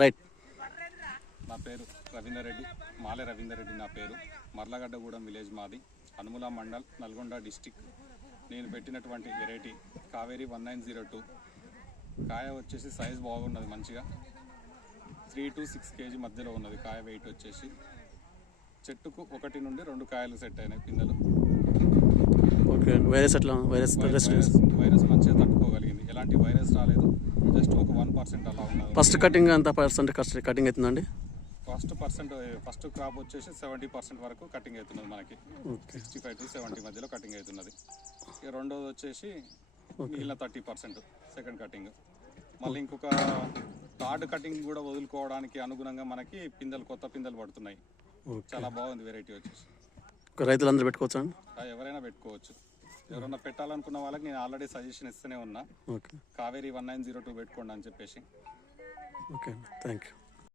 Right. నా పేరు రవీందర్ రెడ్డి, మాలే రవీందర్ రెడ్డి నా పేరు. మర్లగడ్డగూడెం విలేజ్ మాది, అనుముల మండల్, నల్గొండ డిస్టిక్. నేను పెట్టినటువంటి వెరైటీ కావేరి 1902. కాయ వచ్చేసి సైజ్ బాగున్నది, మంచిగా 3 to 6 kg మధ్యలో ఉన్నది కాయ. వెయిట్ వచ్చేసి చెట్టుకు 1 నుండి 2 కాయలు సెట్ అయినాయి పిందెలు. ఓకే. వైరస్ వైరస్ మంచిగా తట్టుకోగలిగింది, ఎలాంటి వైరస్ రాలేదు. జస్ట్ ఒక 1% అలా ఉన్నది. ఫస్ట్ కటింగ్ ఎంత పర్సెంట్ కటింగ్ అవుతుందండి? ఫస్ట్ క్రాప్ వచ్చేసి 70% వరకు కటింగ్ అవుతున్నది మనకి. 65 to 70 మధ్యలో కటింగ్ అవుతున్నది. ఇక రెండోది వచ్చేసి మిగిలిన 30% సెకండ్ కటింగ్. మళ్ళీ ఇంకొక థర్డ్ కటింగ్ కూడా వదులుకోవడానికి అనుగుణంగా మనకి కొత్త పిందెలు పడుతున్నాయి. చాలా బాగుంది వెరైటీ వచ్చేసి. రైతులందరూ పెట్టుకోవచ్చు అండి? ఎవరైనా పెట్టుకోవచ్చు. ఎవరైనా పెట్టాలనుకున్న వాళ్ళకి నేను ఆల్రెడీ సజెషన్ ఇస్తూనే ఉన్నా, కావేరి 1902 పెట్టుకోండి అని చెప్పేసి. Okay, thank you.